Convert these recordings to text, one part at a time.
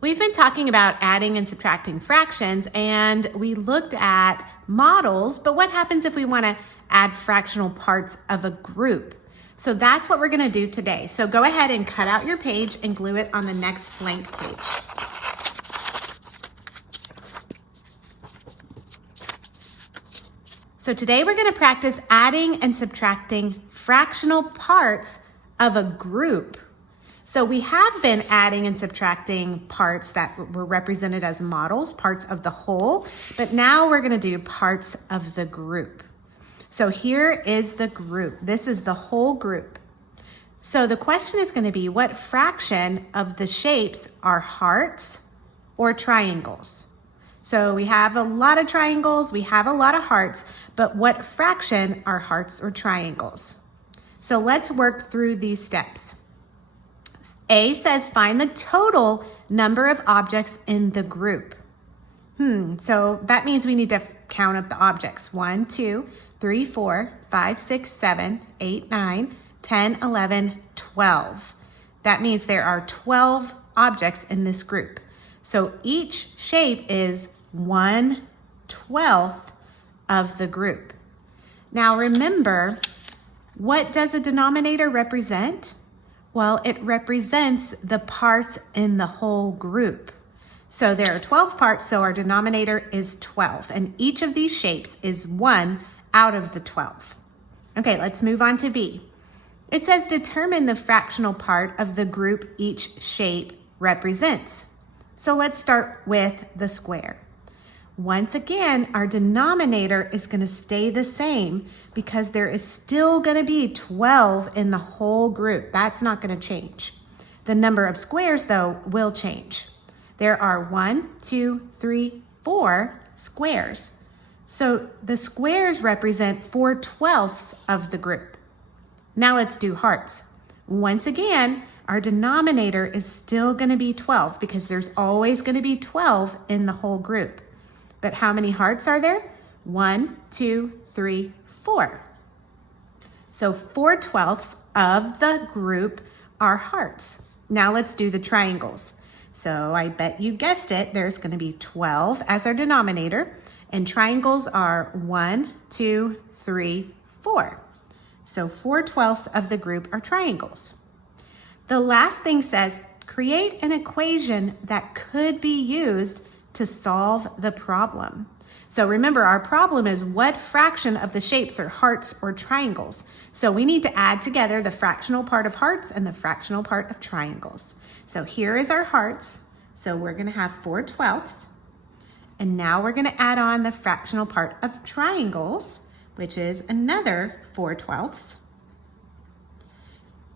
We've been talking about adding and subtracting fractions, and we looked at models, but what happens if we want to add fractional parts of a group? So that's what we're going to do today. So go ahead and cut out your page and glue it on the next blank page. So today we're going to practice adding and subtracting fractional parts of a group. So we have been adding and subtracting parts that were represented as models, parts of the whole, but now we're going to do parts of the group. So here is the group. This is the whole group. So the question is going to be, what fraction of the shapes are hearts or triangles? So we have a lot of triangles, we have a lot of hearts, but what fraction are hearts or triangles? So let's work through these steps. A says find the total number of objects in the group. So that means we need to count up the objects. 1, 2, 3, 4, 5, 6, 7, 8, 9, 10, 11, 12. That means there are 12 objects in this group. So each shape is 1/12 of the group. Now remember, what does a denominator represent? Well, it represents the parts in the whole group. So there are 12 parts, so our denominator is 12, and each of these shapes is 1 out of the 12. Okay, let's move on to B. It says determine the fractional part of the group each shape represents. So let's start with the square. Once again, our denominator is going to stay the same because there is still going to be 12 in the whole group. That's not going to change. The number of squares, though, will change. There are 1, 2, 3, 4 squares. So the squares represent 4/12 of the group. Now let's do hearts. Once again, our denominator is still going to be 12 because there's always going to be 12 in the whole group. But how many hearts are there? 1, 2, 3, 4. So 4/12 of the group are hearts. Now let's do the triangles. So I bet you guessed it, there's going to be 12 as our denominator, and triangles are 1, 2, 3, 4. So 4/12 of the group are triangles. The last thing says, create an equation that could be used to solve the problem. So remember, our problem is what fraction of the shapes are hearts or triangles. So we need to add together the fractional part of hearts and the fractional part of triangles. So here is our hearts. So we're going to have 4/12. And now we're going to add on the fractional part of triangles, which is another 4/12.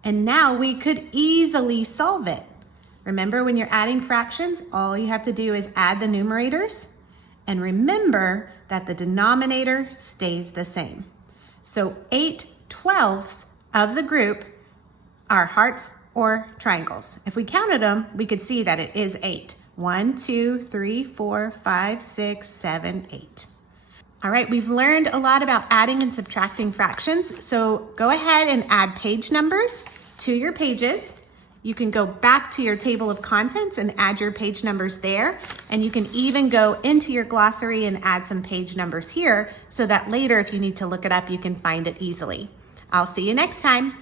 And now we could easily solve it. Remember, when you're adding fractions, all you have to do is add the numerators, and remember that the denominator stays the same. So 8/12 of the group are hearts or triangles. If we counted them, we could see that it is 8. 1, 2, 3, 4, 5, 6, 7, 8. All right, we've learned a lot about adding and subtracting fractions. So go ahead and add page numbers to your pages. You can go back to your table of contents and add your page numbers there. And you can even go into your glossary and add some page numbers here so that later, if you need to look it up, you can find it easily. I'll see you next time.